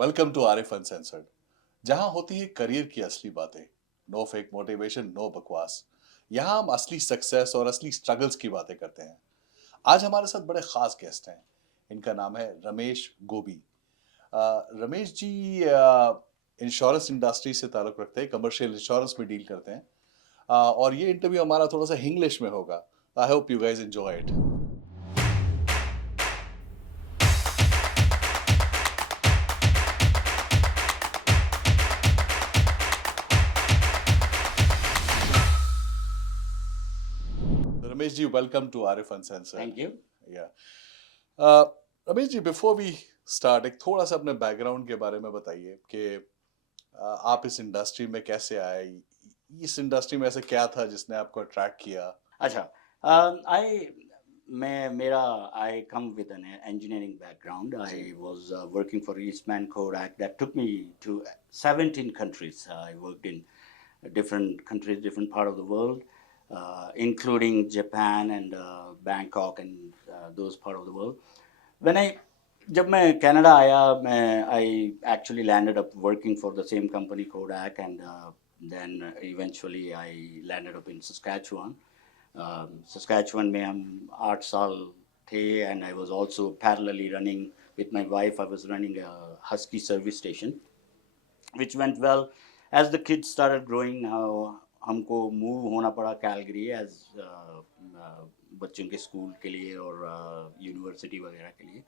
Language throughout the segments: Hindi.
वेलकम टू आरिफ अनसेंसर्ड, जहां होती है करियर की असली बातें। नो फेक मोटिवेशन, नो बकवास। यहां हम असली सक्सेस और असली स्ट्रगल्स की बातें करते हैं। आज हमारे साथ बड़े खास गेस्ट हैं। इनका नाम है रमेश गोबी। रमेश जी इंश्योरेंस इंडस्ट्री से ताल्लुक रखते हैं, कमर्शियल इंश्योरेंस में डील करते हैं। और ये इंटरव्यू हमारा थोड़ा सा इंग्लिश में होगा। I hope you guys enjoy it. Ramesh ji, welcome to Arif uncensored. Thank you. Yeah Ramesh ji, before we start एक थोड़ा सा अपने बैकग्राउंड के बारे में बताइए कि आप इस इंडस्ट्री में कैसे आए। इस इंडस्ट्री में ऐसे क्या था जिसने आपको अट्रैक्ट किया? Acha. I come with an engineering background. Ji. I was working for Eastman Kodak. That took me to 17 countries. I worked in different countries, different part of the world, including Japan and Bangkok and those part of the world. When I जब मैं कनाडा आया मैं I actually landed up working for the same company Kodak and then eventually I landed up in Saskatchewan. Saskatchewan में हम 8 साल थे and I was also parallelly running with my wife. I was running a Husky service station, which went well. As the kids started growing, हमको move होना पड़ा Calgary as बच्चों के स्कूल के लिए और यूनिवर्सिटी वगैरह के लिए.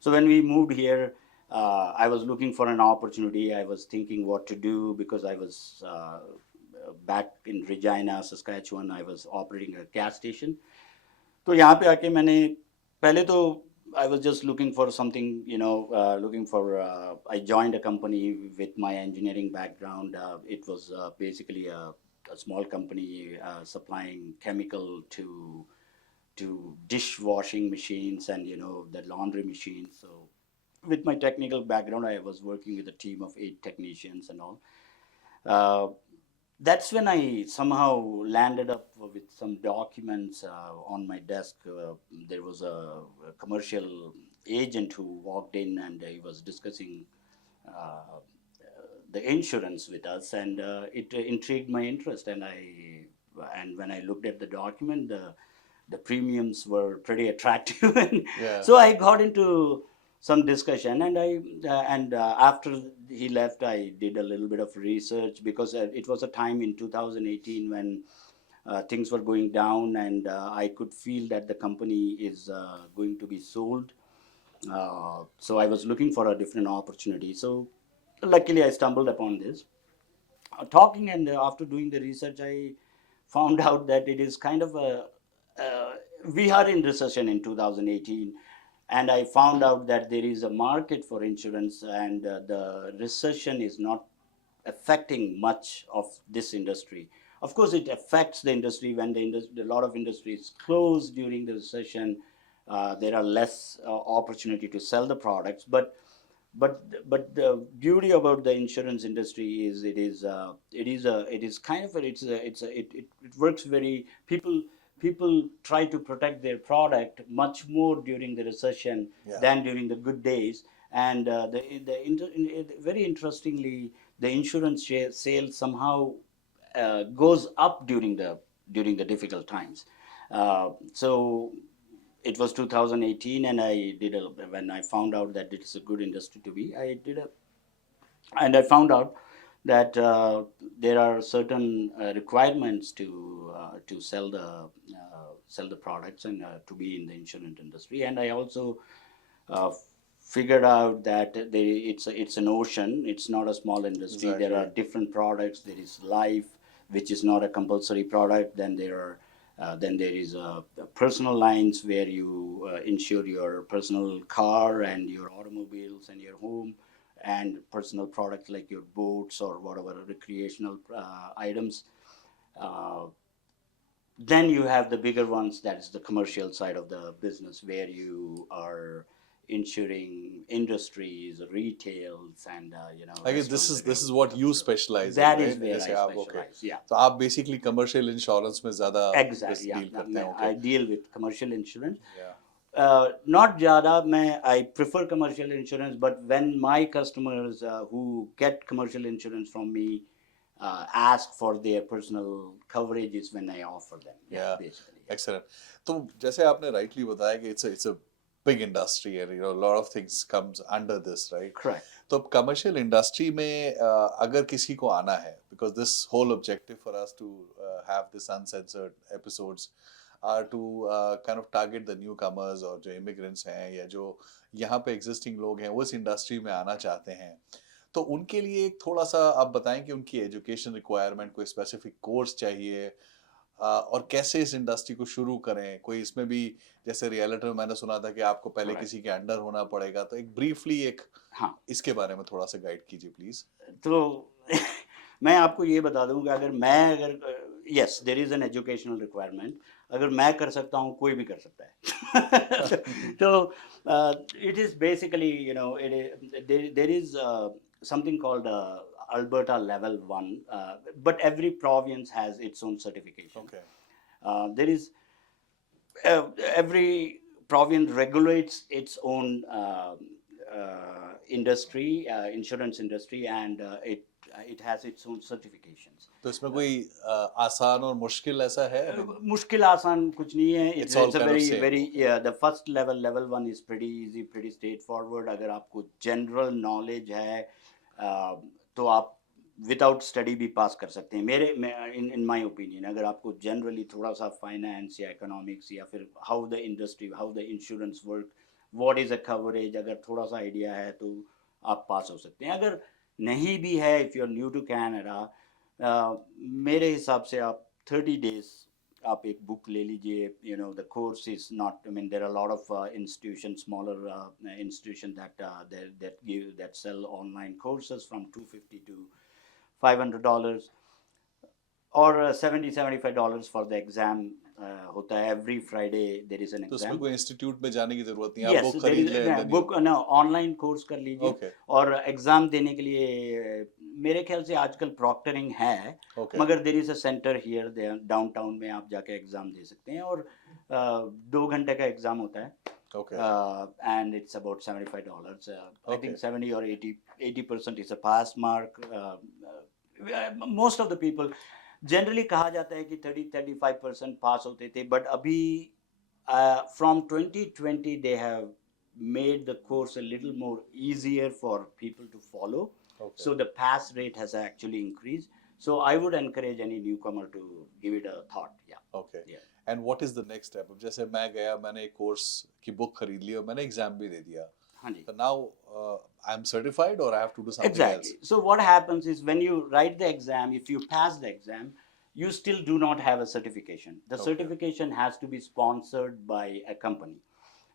So when we moved here, I was looking for an opportunity. I was thinking what to do because I was back in Regina, Saskatchewan. I was operating a gas station. तो यहाँ पे आके मैंने पहले तो I was just looking for something, I joined a company with my engineering background. It was basically a small company supplying chemical to dishwashing machines and the laundry machines. So with my technical background, I was working with a team of 8 technicians and all. Uh, that's when I somehow landed up with some documents on my desk. There was a commercial agent who walked in and he was discussing the insurance with us, and it intrigued my interest. And when I looked at the document, the premiums were pretty attractive, and Yeah. so I got into some discussion. And after he left, I did a little bit of research because it was a time in 2018 when things were going down, and I could feel that the company is going to be sold. So I was looking for a different opportunity. So luckily, I stumbled upon this. Talking and after doing the research, I found out that it is kind of uh, we are in recession in 2018, and I found out that there is a market for insurance, and the recession is not affecting much of this industry. Of course, it affects the industry when a lot of industries close during the recession. There are less opportunity to sell the products, but the beauty about the insurance industry is it is kind of it works very people try to protect their product much more during the recession. Yeah. Than during the good days. And very interestingly, the insurance sales somehow goes up during the difficult times. So it was 2018, and when I found out that it's a good industry to be, and I found out that there are certain requirements to sell the products and to be in the insurance industry. And I also uh, figured out that it's an ocean. It's not a small industry. Exactly. There are different products. There is life, which is not a compulsory product. Then there is personal lines where you insure your personal car and your automobiles and your home, and personal products like your boats or whatever recreational items. Uh, then you have the bigger ones, that is the commercial side of the business, where you are insuring industries, retails, and I guess this restaurants. is what you specialize in, That is right? where जैसे I आप okay, specialize. Yeah, तो आप basically commercial insurance में ज़्यादा exactly. Yeah, deal करते हैं, I okay? deal with commercial insurance. Yeah. Not ज़्यादा. I prefer commercial insurance, but when my customers who get commercial insurance from me ask for their personal coverage is when I offer them. Yeah, या basically. एक्सेलेंट। तो जैसे आपने राइटली बताया कि it's a big industry and you know lot of things comes under this, right? Correct. तो अब कमर्शियल इंडस्ट्री में अगर किसी को आना है, because this whole objective for us to have this uncensored episodes are to kind of target the newcomers, और जो इमिग्रेंट्स हैं या जो यहाँ पे एग्जिस्टिंग लोग हैं वो इस इंडस्ट्री में आना चाहते हैं, तो उनके लिए एक थोड़ा सा आप बताएं कि उनकी एजुकेशन रिक्वायरमेंट, कोई स्पेसिफिक कोर्स चाहिए, और कैसे इस इंडस्ट्री को शुरू करें? कोई इसमें भी, जैसे रियलिटी में मैंने सुना था कि आपको पहले Correct. किसी के अंडर होना पड़ेगा, तो एक ब्रीफली एक हाँ. इसके बारे में थोड़ा सा गाइड कीजिए प्लीज। तो मैं आपको ये बता दूं कि अगर yes there is an educational requirement. अगर मैं कर सकता हूं, कोई भी कर सकता है. तो it is basically there is something called Alberta Level 1, but every province has its own certification. Okay There is every province regulates its own industry, insurance industry, and it has its own certifications. तो इसमें कोई आसान और मुश्किल ऐसा है? मुश्किल आसान कुछ नहीं है. It's all It's a kind of very same. very yeah. The first level 1 is pretty easy, pretty straightforward. अगर आपको general knowledge है तो आप विदाउट स्टडी भी पास कर सकते हैं. इन माय ओपिनियन, अगर आपको जनरली थोड़ा सा फाइनेंस या इकोनॉमिक्स या फिर how the industry, how the insurance work, what is a coverage, अगर थोड़ा सा आइडिया है तो आप पास हो सकते हैं. अगर नहीं भी है, if you are new to Canada, मेरे हिसाब से आप 30 days आप एक बुक ले लीजिए. The course is not, I mean there are lot of institution, smaller institution that sell online courses from $250 to $500 or $75 for the exam. होता है every Friday there is an तो इसमें एग्जाम. कोई इंस्टीट्यूट में जाने की जरूरत नहीं है, आप यस, बुक खरीद लें, then you- बुक ना ऑनलाइन कोर्स कर लीजिए. ओके और एग्जाम देने के लिए मेरे ख्याल से आजकल प्रॉक्टरिंग है, ओके मगर there is a centre here downtown में आप जाके एग्जाम दे सकते हैं. और 2 घंटे का एग्जाम होता है. Okay And it's about $75. I Okay. think 70 or 80% is a pass mark. Most of the people, generally कहा जाता है कि 30-35% पास होते थे, but अभी from 2020 they have made the course a little more easier for people to follow. Okay So the pass rate has actually increased. So I would encourage any newcomer to give it a thought. Yeah. Okay Yeah. And what is the next step? अब जैसे मैं गया, मैंने एक कोर्स की बुक खरीद ली और मैंने एग्जाम भी दे दिया, हाँ जी. so now I am certified or I have to do something Exactly. else? So what happens is when you write the exam, if you pass the exam, you still do not have a certification. The Okay. certification has to be sponsored by a company.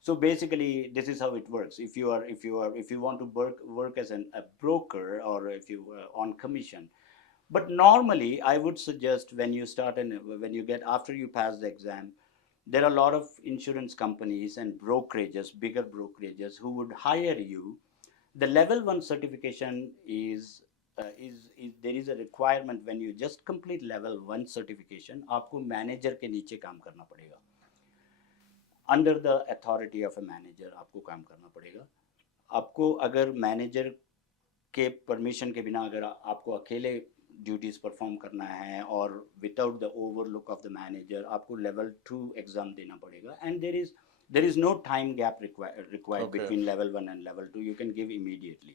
So basically, this is how it works. If you want to work as a broker, or if you on commission. But normally, I would suggest when you get, after you pass the exam, there are a lot of insurance companies and brokerages, bigger brokerages, who would hire you. The level 1 certification is there is a requirement. When you just complete level 1 certification, आपको मैनेजर के नीचे काम करना पड़ेगा. Under the authority of a manager आपको काम करना पड़ेगा. आपको अगर मैनेजर के परमिशन के बिना अगर आपको अकेले ड्यूटीज परफॉर्म करना है, और without the overlook of the manager, आपको लेवल 2 एग्जाम देना पड़ेगा. And there is no time gap required Okay. between level 1 and level 2. You can give immediately.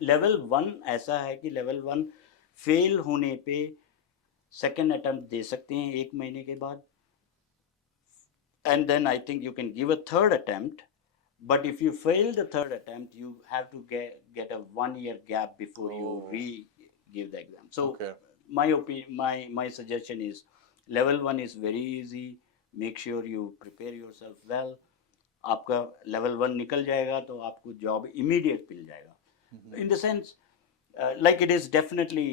level 1 ऐसा है कि level 1 फेल होने पे सेकेंड अटेम्प्ट दे सकते हैं 1 महीने के बाद. And then I think you can give a third attempt, but if you fail the third attempt, you have to get a 1-year gap before you give the exam. So Okay. my suggestion is level 1 is very easy. Make sure you prepare yourself well. आपका level 1 निकल जाएगा तो आपको job immediate मिल जाएगा. In the sense, like it is definitely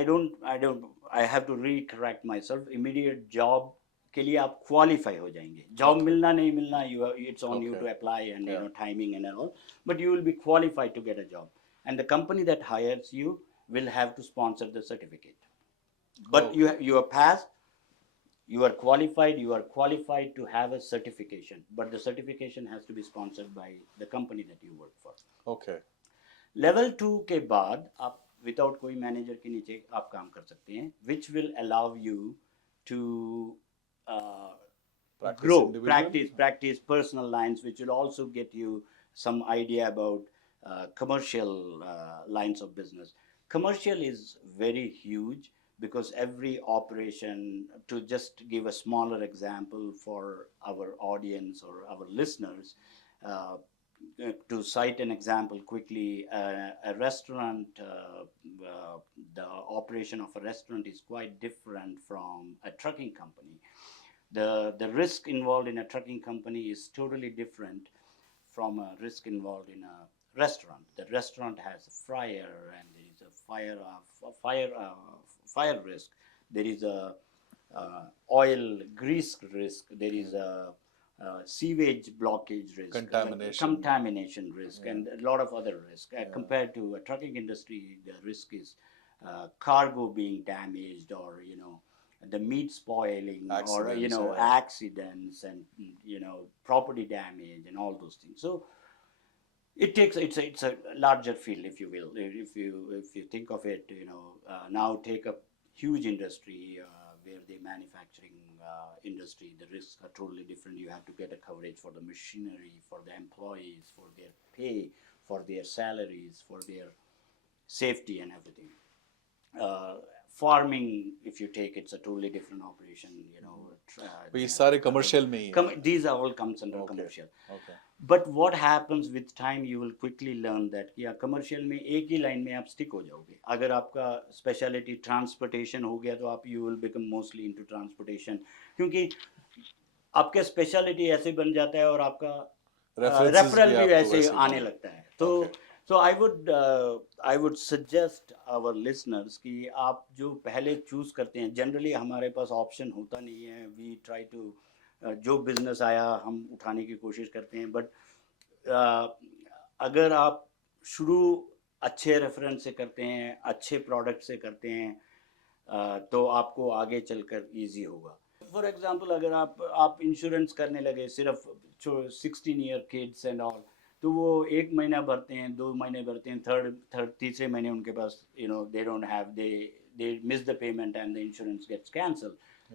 I have to recorrect myself. Immediate job के लिए आप qualify हो जाएंगे. Job मिलना नहीं मिलना, it's on you Okay. to apply and Yeah. timing and all. But you will be qualified to get a job, and the company that hires you will have to sponsor the certificate. But Okay. you are passed. you are qualified to have a certification, but the certification has to be sponsored by the company that you work for. Okay. Level 2 के बाद आप विदाउट कोई मैनेजर के नीचे आप काम कर सकते हैं, which will allow you to Practice grow, individual. practice personal lines, which will also get you some idea about commercial lines of business. Commercial is very huge because every operation, to just give a smaller example for our audience or our listeners, to cite an example quickly, a restaurant, the operation of a restaurant is quite different from a trucking company. The risk involved in a trucking company is totally different from a risk involved in a restaurant. The restaurant has a fire, and there is a fire risk. There is a oil grease risk. There is a sewage blockage risk, contamination risk, and a lot of other risk. Compared to a trucking industry, the risk is cargo being damaged, or the meat spoiling, or accidents, and property damage, and all those things. So it's a larger field, if you will. If you think of it, now take a huge industry where the manufacturing industry, the risks are totally different. You have to get a coverage for the machinery, for the employees, for their pay, for their salaries, for their safety and everything. Farming, if you take, it's a totally different operation. ये सारे commercial में ही है. These are all comes under commercial. Okay. But what happens with time, you will quickly learn that कि commercial में एक ही line में आप stick हो जाओगे. अगर आपका specialty transportation हो गया तो आप you will become mostly into transportation, क्योंकि आपका specialty ऐसे बन जाता है और आपका referral भी ऐसे आने लगता है. तो So I would suggest our listeners कि आप जो पहले choose करते हैं, generally हमारे पास option होता नहीं है. We try to जो business आया हम उठाने की कोशिश करते हैं, but अगर आप शुरू अच्छे reference से करते हैं, अच्छे product से करते हैं, तो आपको आगे चलकर easy होगा. For example, अगर आप insurance करने लगे सिर्फ 16-year kids and all, तो वो 1 महीना भरते हैं, 2 महीने भरते हैं, तीसरे महीने उनके पास they don't have, they miss the payment and the insurance gets cancelled.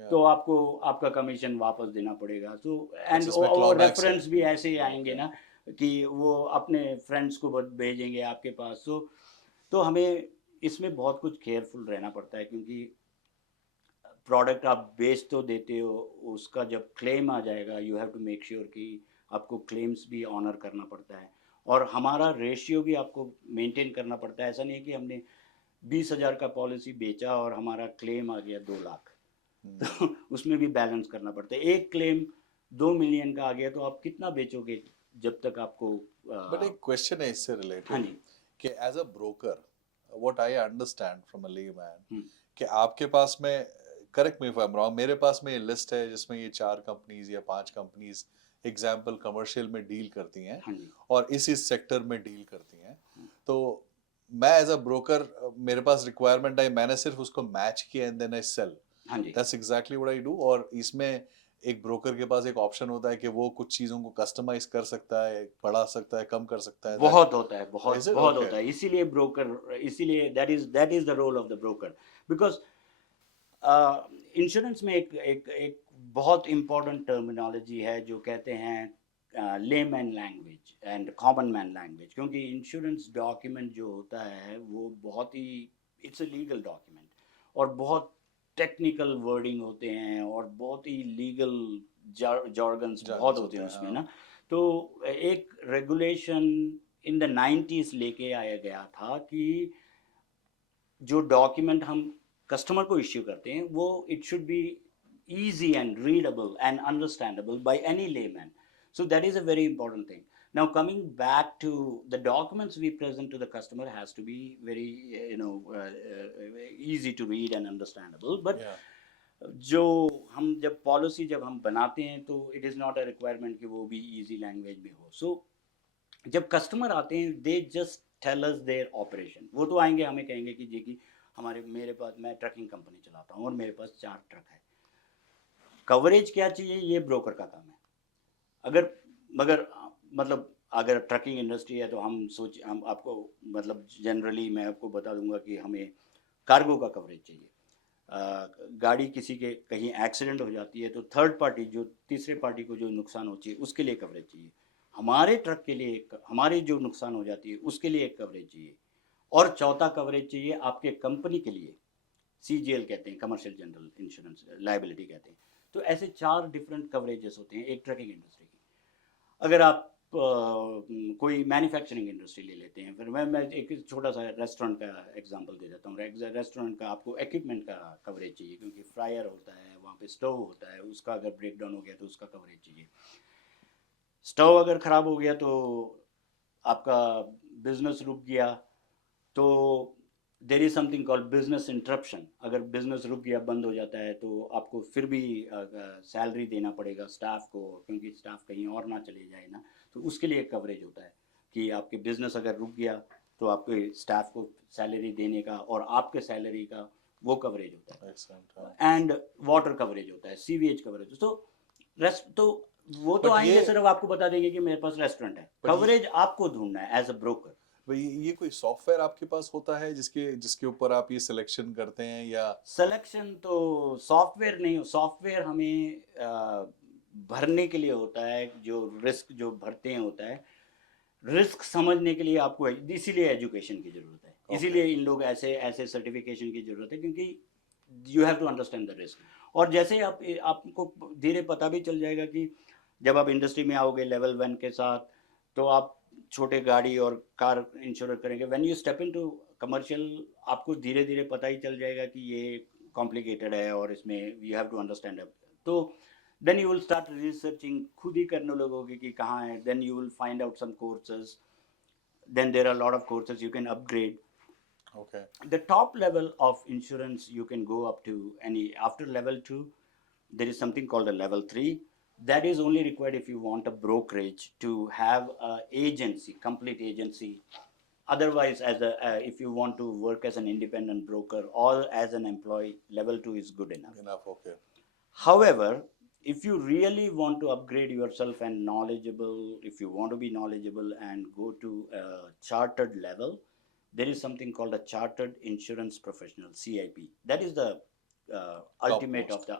तो आपको आपका कमीशन वापस देना पड़ेगा. तो एंड और रेफरेंस भी ऐसे ही आएंगे ना कि वो अपने फ्रेंड्स को भेजेंगे आपके पास. तो हमें इसमें बहुत कुछ केयरफुल रहना पड़ता है, क्योंकि प्रोडक्ट आप बेच तो देते हो, उसका जब क्लेम आ जाएगा you have to make sure कि आपको क्लेम्स भी ऑनर करना पड़ता है, और हमारा रेशियो भी आपको मेंटेन करना पड़ता है. ऐसा नहीं है कि हमने 20,000 का पॉलिसी बेचा और हमारा क्लेम आ गया 2 लाख. तो उसमें भी बैलेंस करना पड़ता है. एक क्लेम 2 मिलियन का आ गया तो आप कितना बेचोगे जब तक आपको. बट एक क्वेश्चन है इससे रिलेटेड. हाँ जी. कि as a broker what I understand from a layman कि आपके पास में, correct me if I am wrong, मेरे पास में ये लिस्ट है जिसमें ये 4 कंपनीज या 5 कंपनीज एग्जाम्पल कमर्शियल में डील करती हैं. हाँ जी. और इस सेक्टर में डील करती हैं. तो मैं एज अ ब्रोकर, मेरे पास रिक्वायरमेंट आई, मैंने सिर्फ उसको मैच किया एंड देन आई सेल. हाँ जी. That's exactly what I do. और इसमें एक ब्रोकर के पास एक ऑप्शन होता है कि वो कुछ चीजों को कस्टमाइज कर सकता है, बढ़ा सकता है, कम कर सकता है. बहुत होता है, बहुत होता है. इसीलिए ब्रोकर, इसीलिए that is the role of the broker. Because insurance में एक बहुत इम्पोर्टेंट टर्मिनोलॉजी है जो कहते हैं layman language and common man language. क्योंकि इंश्योरेंस डॉक्यूमेंट जो होता है वो बहुत ही, इट्स अ लीगल डॉक्यूमेंट, और बहुत टेक्निकल वर्डिंग होते हैं और बहुत ही लीगल जॉर्गन्स बहुत होते हैं उसमें ना. तो एक रेगुलेशन इन द 90s लेके आया गया था कि जो डॉक्यूमेंट हम कस्टमर को इश्यू करते हैं वो it should be easy and readable and understandable by any layman. So that is a very important thing. Now coming back to the documents we present to the customer has to be very easy to read and understandable. But जो हम जब पॉलिसी जब हम बनाते हैं तो it is not a requirement कि वो भी इजी लैंग्वेज में हो. सो जब कस्टमर आते हैं they just tell us their operation. वो तो आएंगे हमें कहेंगे कि जी कि मेरे पास, मैं ट्रकिंग कंपनी चलाता हूँ और मेरे पास 4 ट्रक है. कवरेज क्या चाहिए ये ब्रोकर का काम है। अगर मगर मतलब अगर ट्रकिंग इंडस्ट्री है तो हम आपको मतलब जनरली मैं आपको बता दूंगा कि हमें कार्गो का कवरेज चाहिए। गाड़ी किसी के कहीं एक्सीडेंट हो जाती है तो थर्ड पार्टी जो तीसरे पार्टी को जो नुकसान हो चाहिए उसके लिए कवरेज चाहिए। हमारे ट्रक के लिए हमारी जो नुकसान हो जाती है उसके लिए एक कवरेज चाहिए। और चौथा कवरेज चाहिए आपके कंपनी के लिए, CGL कहते हैं, कमर्शियल जनरल इंश्योरेंस लाइबिलिटी कहते हैं। तो ऐसे 4 डिफरेंट कवरेजेस होते हैं एक ट्रकिंग इंडस्ट्री की। अगर आप कोई मैन्युफैक्चरिंग इंडस्ट्री ले लेते हैं, फिर मैं एक छोटा सा रेस्टोरेंट का एग्जांपल दे देता हूँ। रेस्टोरेंट का आपको इक्विपमेंट का कवरेज चाहिए क्योंकि फ्रायर होता है, वहाँ पे स्टोव होता है, उसका अगर ब्रेक डाउन हो गया तो उसका कवरेज चाहिए। स्टोव अगर ख़राब हो गया तो आपका बिजनेस रुक गया तो there is something called business interruption. अगर बिजनेस रुक गया, बंद हो जाता है, तो आपको फिर भी सैलरी देना पड़ेगा स्टाफ को, क्योंकि स्टाफ कहीं और ना चले जाए ना। तो उसके लिए एक कवरेज होता है कि आपके बिजनेस अगर रुक गया तो आपके स्टाफ को सैलरी देने का और आपके सैलरी का वो कवरेज होता है। एंड वाटर कवरेज होता है, सीवेज कवरेज। तो रेस्ट तो वो तो बट आएंगे ये सिर्फ आपको बता देंगे कि मेरे पास रेस्टोरेंट है। बट ये कवरेज आपको ढूंढना है एज अ ब्रोकर। भाई ये कोई सॉफ्टवेयर आपके पास होता है जिसके जिसके ऊपर आप ये सिलेक्शन करते हैं या सिलेक्शन तो सॉफ्टवेयर नहीं, सॉफ्टवेयर हमें भरने के लिए होता है, जो रिस्क जो भरते हैं होता है। रिस्क समझने के लिए आपको इसीलिए एजुकेशन की ज़रूरत है, ओके इसीलिए इन लोग ऐसे ऐसे सर्टिफिकेशन की ज़रूरत है, क्योंकि you have to understand the risk. और जैसे आपको धीरे पता भी चल जाएगा कि जब आप इंडस्ट्री में आओगे लेवल 1 के साथ, तो आप छोटे गाड़ी और कार इंश्योर करेंगे। When you step into commercial, आपको धीरे धीरे पता ही चल जाएगा कि ये कॉम्प्लिकेटेड है और इसमें यू हैव टू अंडरस्टैंड। तो then you will start researching, खुद ही करने लगोगे कि कहाँ है। Then you will find out some courses, then there are a lot of courses you can upgrade. Okay The top level of insurance you can go up to any. After level 2 there is something called a level 3. That is only required if you want a brokerage to have a agency, complete agency. Otherwise, as a if you want to work as an independent broker or as an employee, level 2 is good enough. Enough okay However, if you really want to upgrade yourself and knowledgeable, if you want to be knowledgeable and go to a chartered level, there is something called a chartered insurance professional, CIP. That is the ultimate post.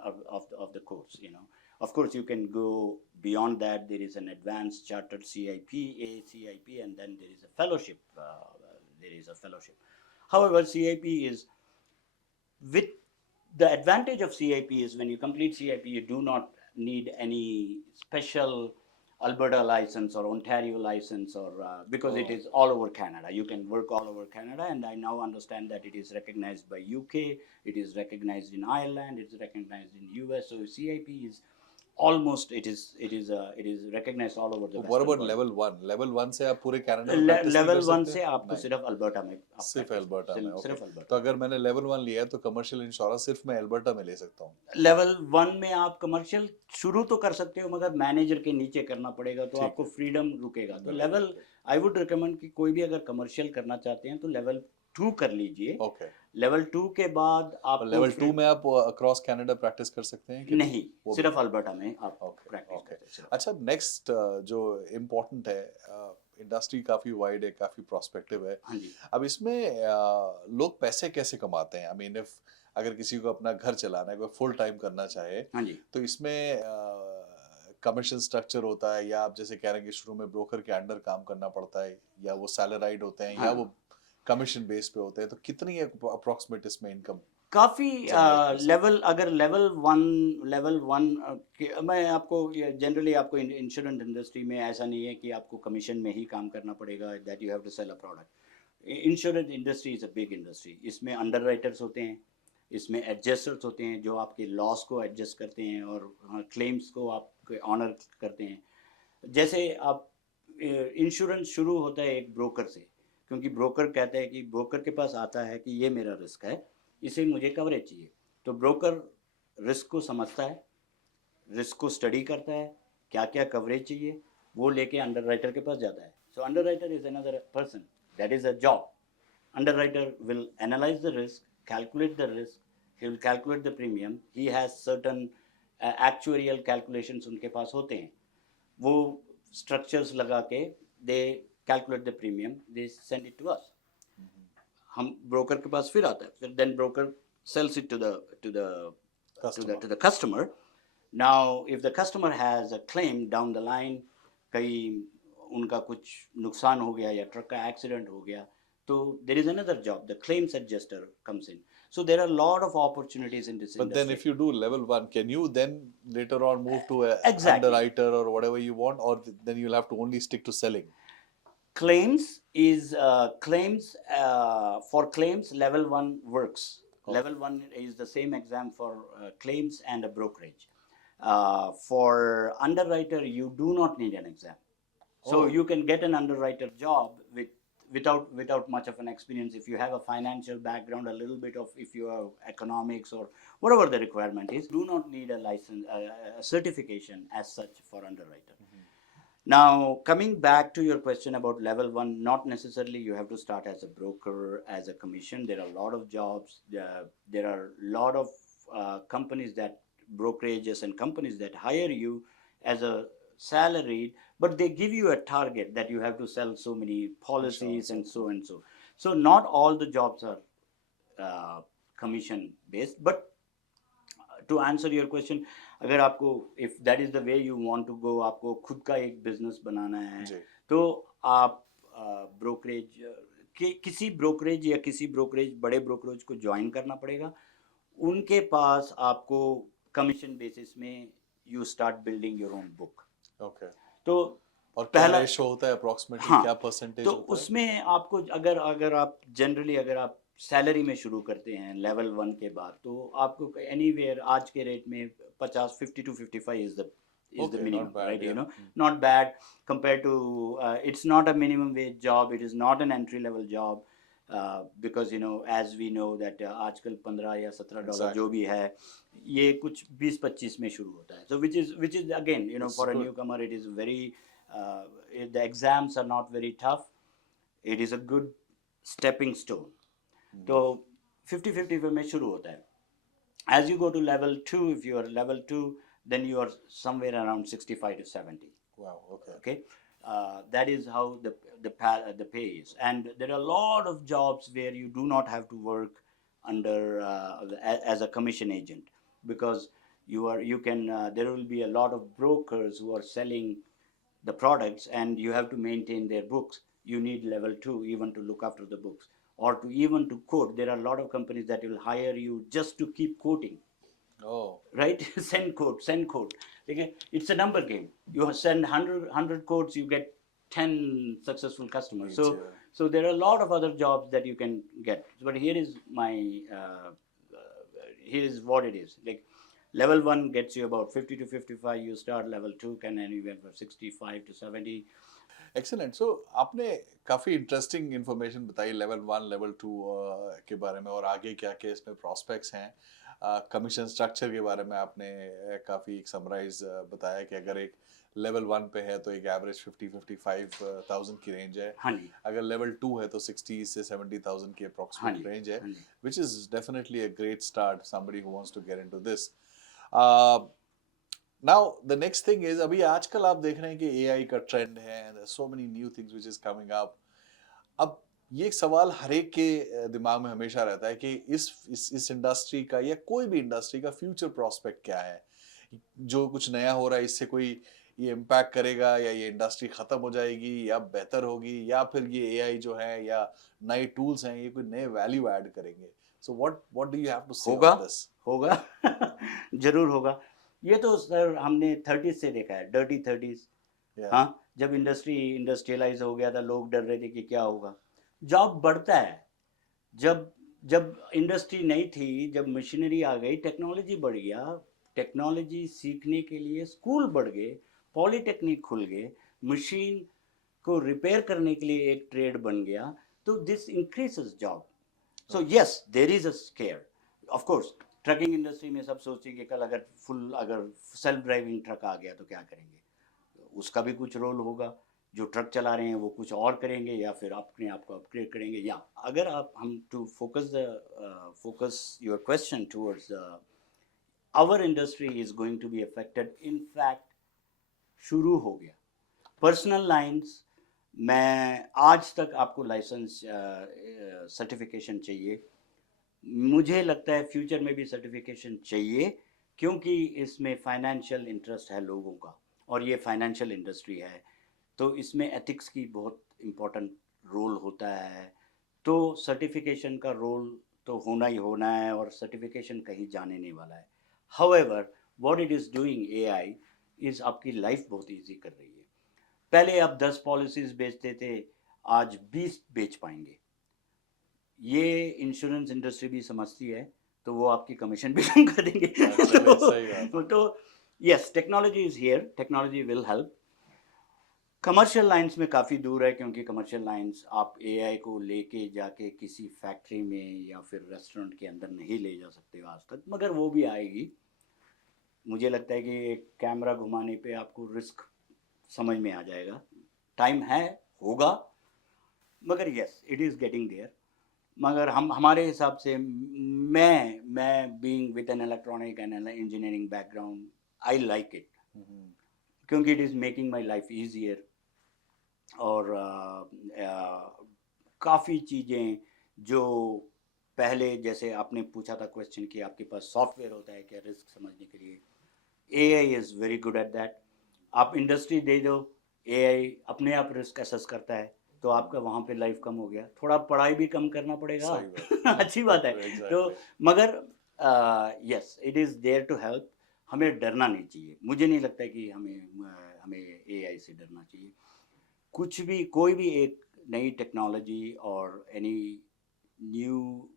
of the course. Of course, you can go beyond that. There is an advanced chartered CIP, ACIP, and then there is a fellowship. However, CIP is with the advantage of CIP is when you complete CIP, you do not need any special Alberta license or Ontario license, or because it is all over Canada. You can work all over Canada, and I now understand that it is recognized by UK, it is recognized in Ireland, it is recognized in US. So CIP is almost it is recognized all over the what Western about world. Level 1 से आप पूरे कनाडा में प्रैक्टिस नहीं लेवल कर 1 सकते से आपको नहीं सिर्फ अल्बर्टा में आप सिर्फ practice- अल्बर्टा में ओके सिर्फ तो अल्बर्टा। अगर मैंने लेवल 1 लिया है तो कमर्शियल इंश्योरेंस सिर्फ मैं अल्बर्टा में ले सकता हूँ लेवल 1 में आप कमर्शियल शुरू तो कर सकते हो, मगर मैनेजर के नीचे करना पड़ेगा, तो ठीक आपको फ्रीडम रुकेगा। तो मिलेगा, लेवल आई वुड रिकमेंड कि कोई भी अगर कमर्शियल करना चाहते हैं तो लेवल 2 कर लीजिए। ओके लेवल 2 के बाद और आपको लेवल 2 फिर में आप अक्रॉस कनाडा प्रैक्टिस कर सकते हैं कि नहीं, वो भी सिर्फ अल्बर्टा में आप ओके प्रैक्टिस ओके करते हैं सिर्फ। अच्छा नेक्स्ट जो इम्पोर्टेंट है इंडस्ट्री काफी वाइड है काफी प्रोस्पेक्टिव है हाँ जी। अब इसमें लोग पैसे कैसे कमाते हैं आई मीन इफ अगर किसी को अपना घर चलाना है कोई फुल टाइम करना चाहे हाँ जी। तो इसमें कमीशन स्ट्रक्चर होता है या आप जैसे कह रहे हैं कि शुरू में ब्रोकर के अंडर काम करना पड़ता है या वो सैलराइड होते हैं या हाँ। वो कमीशन बेस पे होते हैं तो कितनी अप्रोक्सीमेट इसमें इनकम काफ़ी जनरेट कर सकते लेवल अगर लेवल वन मैं आपको जनरली आपको इंश्योरेंस इंडस्ट्री में ऐसा नहीं है कि आपको कमीशन में ही काम करना पड़ेगा, that you have to sell a product. Insurance industry is a big industry. इसमें अंडर राइटर्स होते हैं, इसमें एडजस्टर्स होते हैं जो आपके लॉस को एडजस्ट करते हैं और क्लेम्स को आपके ऑनर करते हैं। जैसे आप इंश्योरेंस शुरू होता है एक ब्रोकर से, क्योंकि ब्रोकर कहता है कि ब्रोकर के पास आता है कि ये मेरा रिस्क है, इसे मुझे कवरेज चाहिए। तो ब्रोकर रिस्क को समझता है, रिस्क को स्टडी करता है, क्या क्या कवरेज चाहिए, वो लेके अंडर राइटर के पास जाता है। So under writer is another person, that is a job. Underwriter will analyze the risk, calculate the risk, he will calculate the premium. He has certain actuarial calculations उनके पास होते हैं, वो स्ट्रक्चर्स लगा के they calculate the premium, they send it to us, हम ब्रोकर के पास फिर आता है, फिर then broker sells it to the Customer. to the customer. Now if the customer has a claim down the line, कहीं उनका कुछ नुकसान हो गया या ट्रक का एक्सीडेंट हो गया, तो there is another job, the claims adjuster comes in. So there are a lot of opportunities in this But industry. then if you do level 1, can you then later on move to a Exactly. underwriter or whatever you want, or then you'll have to only stick to selling? Claims is for claims level 1 works. Level 1 is the same exam for claims and a brokerage. For underwriter you do not need an exam, so you can get an underwriter job without much of an experience. If you have a financial background, a little bit of, if you have economics or whatever the requirement is, do not need a license, a certification as such for underwriter. Now, coming back to your question about level 1, not necessarily you have to start as a broker, as a commission. There are a lot of jobs. There are a lot of companies, that brokerages and companies that hire you as a salaried, but they give you a target that you have to sell so many policies and so and so. So not all the jobs are commission based, but to answer your question, अगर आपको, if that is the way you want to go, आपको खुद का एक बिजनेस बनाना है, तो आप ब्रोकरेज किसी ब्रोकरेज या किसी ब्रोकरेज, बड़े ब्रोकरेज को ज्वाइन करना पड़ेगा. उनके पास आपको कमीशन बेसिस में you start building your own book. Okay. तो और क्या रेशो होता है अप्रोक्सीमेटली, हाँ, क्या परसेंटेज तो होता है? उसमें आपको अगर आप जनरली अगर आप सैलरी में शुरू करते हैं लेवल 1 के बाद, तो आपको एनीवेयर आज के रेट में 50 to 55 is the minimum, right? You know, not bad compared to it's not a minimum wage job, it is not an entry level job, because you know, as we know that आजकल 15 या 17 डॉलर जो भी है, ये कुछ 20-25 में शुरू होता है. So which is again, you know, for a newcomer it is very the exams are not very tough, it is a good stepping stone. तो 50-50 में शुरू होता है. As you go to level 2, if you are level 2, then you are somewhere around 65 to 70. Wow, okay. Okay, that is how the pay is, and there are a lot of jobs where you do not have to work under as a commission agent, because you can there will be a lot of brokers who are selling the products, and you have to maintain their books. You need level 2 even to look after the books, or to even to quote. There are a lot of companies that will hire you just to keep quoting. Oh, right? Send quote. Okay? It's a number game. You send 100 quotes, you get 10 successful customers. So there are a lot of other jobs that you can get. But here is here is what it is. Like level 1 gets you about 50 to 55. You start level 2 can anywhere from 65 to 70. Excellent. सो आपने काफ़ी इंटरेस्टिंग इन्फॉर्मेशन बताई लेवल 1, लेवल 2 के बारे में, और आगे क्या क्या इसमें प्रॉस्पेक्ट्स हैं. कमीशन स्ट्रक्चर के बारे में आपने काफ़ी एक समराइज बताया कि अगर एक लेवल 1 पे है तो एक एवरेज 50-55,000 की रेंज है. अगर लेवल 2 है तो 60 से 70,000 की अप्रोक्सीमेट रेंज है, which is definitely a great start somebody who wants to get into this. Now the next thing is, अभी आजकल आप देख रहे हैं कि AI का ट्रेंड है, and so many new things which is coming up. अब ये एक सवाल हर एक के दिमाग में हमेशा रहता है कि इस इंडस्ट्री का या कोई भी इंडस्ट्री का फ्यूचर प्रोस्पेक्ट क्या है. जो कुछ नया हो रहा है इससे कोई ये इम्पैक्ट करेगा, या ये इंडस्ट्री खत्म हो जाएगी या बेहतर होगी, या फिर ये AI जो है या नए टूल्स हैं ये कोई नए वैल्यू ऐड करेंगे. So what do you have to say on this? होगा जरूर होगा. ये तो सर हमने 30s से देखा है, डर्टी 30s. हाँ, जब इंडस्ट्रियलाइज हो गया था, लोग डर रहे थे कि क्या होगा. जॉब बढ़ता है. जब इंडस्ट्री नहीं थी, जब मशीनरी आ गई, टेक्नोलॉजी बढ़ गया, टेक्नोलॉजी सीखने के लिए स्कूल बढ़ गए, पॉलीटेक्निक खुल गए, मशीन को रिपेयर करने के लिए एक ट्रेड बन गया, तो this increases job. So yes, there is a scare. Of course trucking industry में सब सोचते कि कल अगर सेल्फ ड्राइविंग ट्रक आ गया तो क्या करेंगे. उसका भी कुछ रोल होगा. जो ट्रक चला रहे हैं वो कुछ और करेंगे, या फिर अपने आप को अपग्रेड करेंगे. या अगर आप हम to focus your question towards our industry is going to be affected. In fact, शुरू हो गया. पर्सनल लाइंस मैं आज तक आपको लाइसेंस सर्टिफिकेशन चाहिए. मुझे लगता है फ्यूचर में भी सर्टिफिकेशन चाहिए, क्योंकि इसमें फाइनेंशियल इंटरेस्ट है लोगों का, और ये फाइनेंशियल इंडस्ट्री है, तो इसमें एथिक्स की बहुत इम्पोर्टेंट रोल होता है. तो सर्टिफिकेशन का रोल तो होना ही होना है, और सर्टिफिकेशन कहीं जाने नहीं वाला है. However what it is doing AI is आपकी लाइफ बहुत इजी कर रही है. पहले आप 10 पॉलिसीज बेचते थे, आज 20 बेच पाएंगे. ये इंश्योरेंस इंडस्ट्री भी समझती है, तो वो आपकी कमीशन भी कम कर देंगे. Actually, सही बात. तो yes, technology is here, technology will help. Commercial lines में काफ़ी दूर है, क्योंकि कमर्शियल लाइंस आप एआई को लेके जाके किसी फैक्ट्री में या फिर रेस्टोरेंट के अंदर नहीं ले जा सकते आज तक, मगर वो भी आएगी. मुझे लगता है कि एक कैमरा घुमाने पे आपको रिस्क समझ में आ जाएगा. टाइम है, होगा, मगर yes it is getting there. मगर हमारे हिसाब से मैं being with an electronic and engineering background, I like it, क्योंकि it is making my life easier. और काफ़ी चीज़ें जो पहले, जैसे आपने पूछा था क्वेश्चन कि आपके पास सॉफ्टवेयर होता है क्या रिस्क समझने के लिए, AI is very good at that. आप इंडस्ट्री दे दो, एआई अपने आप रिस्क असेस करता है, तो आपका वहाँ पे लाइफ कम हो गया. थोड़ा पढ़ाई भी कम करना पड़ेगा. अच्छी बात है. तो मगर yes it is there to help. हमें डरना नहीं चाहिए. मुझे नहीं लगता है कि हमें एआई से डरना चाहिए. कुछ भी, कोई भी एक नई टेक्नोलॉजी और any new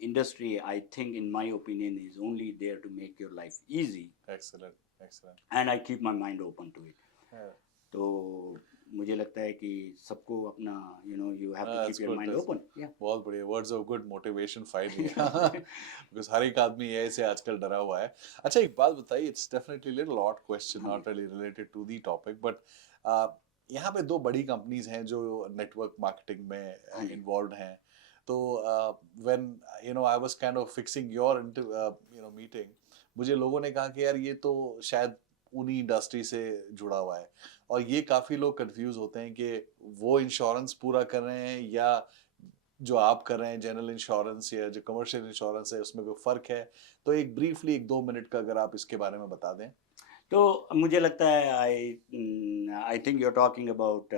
industry, I think, in my opinion, is only there to make your life easy. Excellent, excellent. And I keep my mind open to it. Yeah. तो मुझे लगता है कि सबको अपना, you have to keep your mind open. Yeah. बहुत बढ़िया. Words of good motivation finally. Because हर एक आदमी ये से आजकल डरा हुआ है. अच्छा, एक बात बताइए. It's definitely a little odd question, not really related to the topic, but यहाँ पे दो बड़ी कंपनीज हैं जो नेटवर्क मार्केटिंग में इन्वॉल्व हैं. तो when I was kind of fixing your meeting, मुझे लोगों ने कहा कि यार ये तो शायद उन्हीं इंडस्ट्री से जुड़ा हुआ है, और ये काफ़ी लोग कंफ्यूज होते हैं कि वो इंश्योरेंस पूरा कर रहे हैं या जो आप कर रहे हैं जनरल इंश्योरेंस या जो कमर्शियल इंश्योरेंस है, उसमें कोई फ़र्क है. तो एक ब्रीफली 1-2 मिनट का अगर आप इसके बारे में बता दें. तो मुझे लगता है I think you are talking about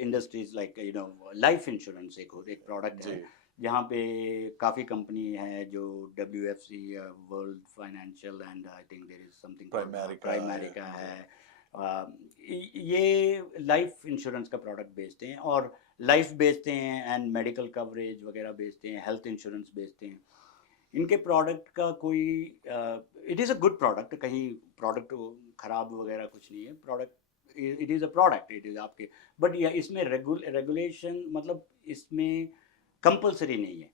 industries like life insurance. एक प्रोडक्ट है जहाँ पे काफ़ी कंपनी है, जो WFC, world financial, and I think there is something Primerica है. ये लाइफ इंश्योरेंस का प्रोडक्ट बेचते हैं, और लाइफ बेचते हैं, एंड मेडिकल कवरेज वगैरह बेचते हैं, हेल्थ इंश्योरेंस बेचते हैं. इनके प्रोडक्ट का कोई it is a good product. कहीं प्रोडक्ट ख़राब वगैरह कुछ नहीं है. Product it is a product, it is आपके. बट इसमें रेगुलेशन, मतलब इसमें कंपल्सरी नहीं है,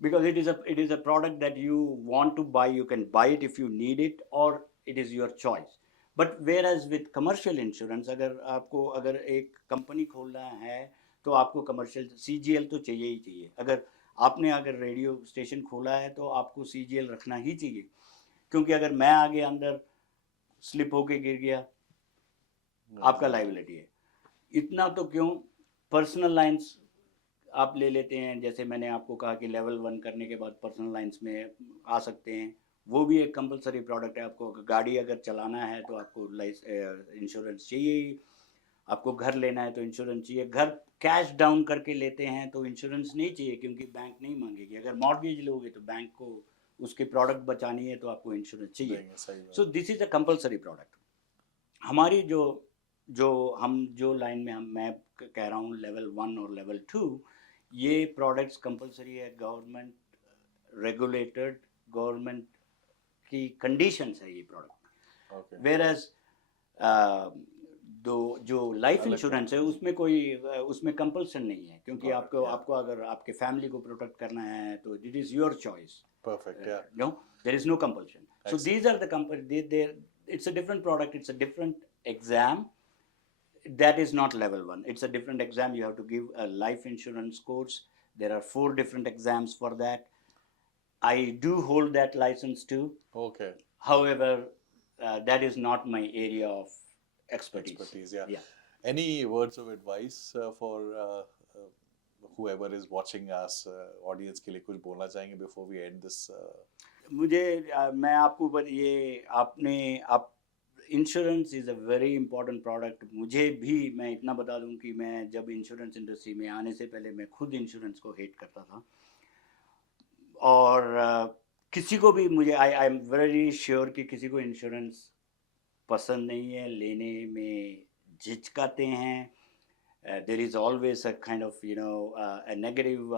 because it is a product that you want to buy. You can buy it if you need it, और it is your choice. But whereas with commercial insurance, अगर एक कंपनी खोलना है तो आपको कमर्शियल CGL तो चाहिए ही चाहिए. अगर रेडियो स्टेशन खोला है तो आपको CGL रखना ही चाहिए, क्योंकि अगर मैं आगे अंदर स्लिप होके गिर गया, आपका लाइबिलिटी है. इतना तो क्यों, पर्सनल लाइंस आप ले लेते हैं. जैसे मैंने आपको कहा कि लेवल 1 करने के बाद पर्सनल लाइंस में आ सकते हैं. वो भी एक कंपलसरी प्रोडक्ट है. आपको गाड़ी अगर चलाना है तो आपको इंश्योरेंस चाहिए ही. आपको घर लेना है तो इंश्योरेंस चाहिए. घर कैश डाउन करके लेते हैं तो इंश्योरेंस नहीं चाहिए, क्योंकि बैंक नहीं मांगेगी. अगर मॉर्गेज लोगे तो बैंक को उसके प्रोडक्ट बचानी है, तो आपको इंश्योरेंस चाहिए. So this is a compulsory product. हमारी जो लाइन में मैं कह रहा हूँ लेवल 1 और लेवल 2, ये प्रोडक्ट्स कंपलसरी है. गवर्नमेंट रेगुलेटेड, गवर्नमेंट की कंडीशंस है ये प्रोडक्ट. वेयर एज जो लाइफ इंश्योरेंस है उसमें कंपल्सन नहीं है, क्योंकि आपको अगर आपके फैमिली को प्रोटेक्ट करना है तो it is your choice. Perfect. Yeah. No, there is no compulsion. So these are the company. It's a different product. It's a different exam. That is not level 1. It's a different exam. You have to give a life insurance course. There are 4 different exams for that. I do hold that license too. Okay. However, that is not my area of Expertise, yeah. Yeah. Any words of advice for whoever is watching us, audience के लिए कुछ बोलना चाहेंगे before we end this? मुझे मैं आपको ये आप insurance is a very important product. मुझे भी मैं इतना बता दूं कि मैं जब इंश्योरेंस इंडस्ट्री में आने से पहले मैं खुद इंश्योरेंस को हेट करता था, और किसी को भी मुझे आई एम वेरी श्योर कि किसी को इंश्योरेंस पसंद नहीं है, लेने में झिझकाते हैं। There is always a kind of a negative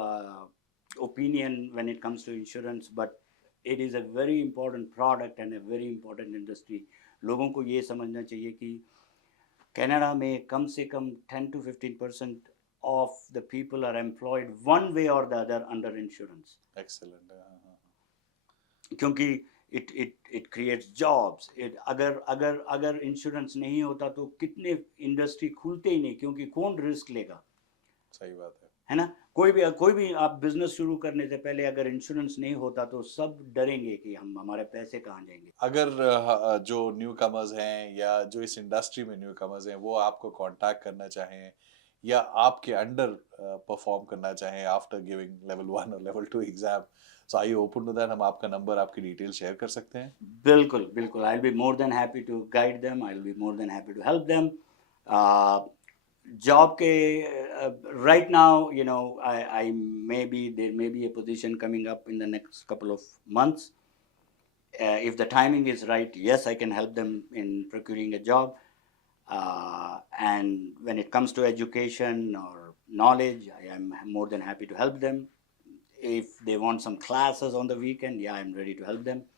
opinion when it comes to insurance, but it is a very important product and a very important industry. लोगों को ये समझना चाहिए कि कनाडा में कम से कम 10 to 15% of the people are employed one way or the other under insurance. Excellent. क्योंकि it creates jobs. अगर इंश्योरेंस नहीं होता तो कितने इंडस्ट्री खुलते ही नहीं, क्योंकि कौन रिस्क लेगा। सही बात है ना। कोई भी आप बिजनेस शुरू करने से पहले अगर इंश्योरेंस नहीं होता तो सब डरेंगे कि हमारे पैसे कहाँ जाएंगे। अगर जो न्यू कमर्स हैं या जो इस इंडस्ट्री में न्यू कमर्स हैं वो आपको कांटेक्ट करना चाहें या आपके अंडर परफॉर्म करना चाहें आफ्टर गिविंग लेवल 1 और level 2 exam, so I open to that, हम आपका नंबर, आपकी डिटेल शेयर कर सकते हैं? बिल्कुल बिल्कुल, I will be more than happy to guide them, I will be more than happy to help them. Job के right now, I may be, there may be a position coming up in the next couple of months. If the timing is right, yes, I can help them in procuring a job. And when it comes to education or knowledge, I am more than happy to help them. If they want some classes on the weekend, yeah, I'm ready to help them.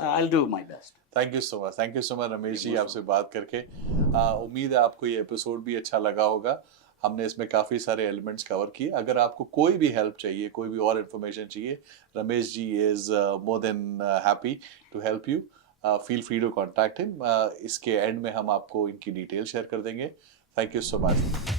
I'll do my best. Thank you so much, thank you so much Ramesh ji, आपसे बात करके। उम्मीद है आपको ये एपिसोड भी अच्छा लगा होगा। हमने इसमें काफ़ी सारे एलिमेंट्स कवर किए। अगर आपको कोई भी हेल्प चाहिए, कोई भी और इन्फॉर्मेशन चाहिए, Ramesh ji is more than happy to help you. Feel free to contact him. इसके एंड में हम आपको इनकी डिटेल शेयर कर देंगे। Thank you so much.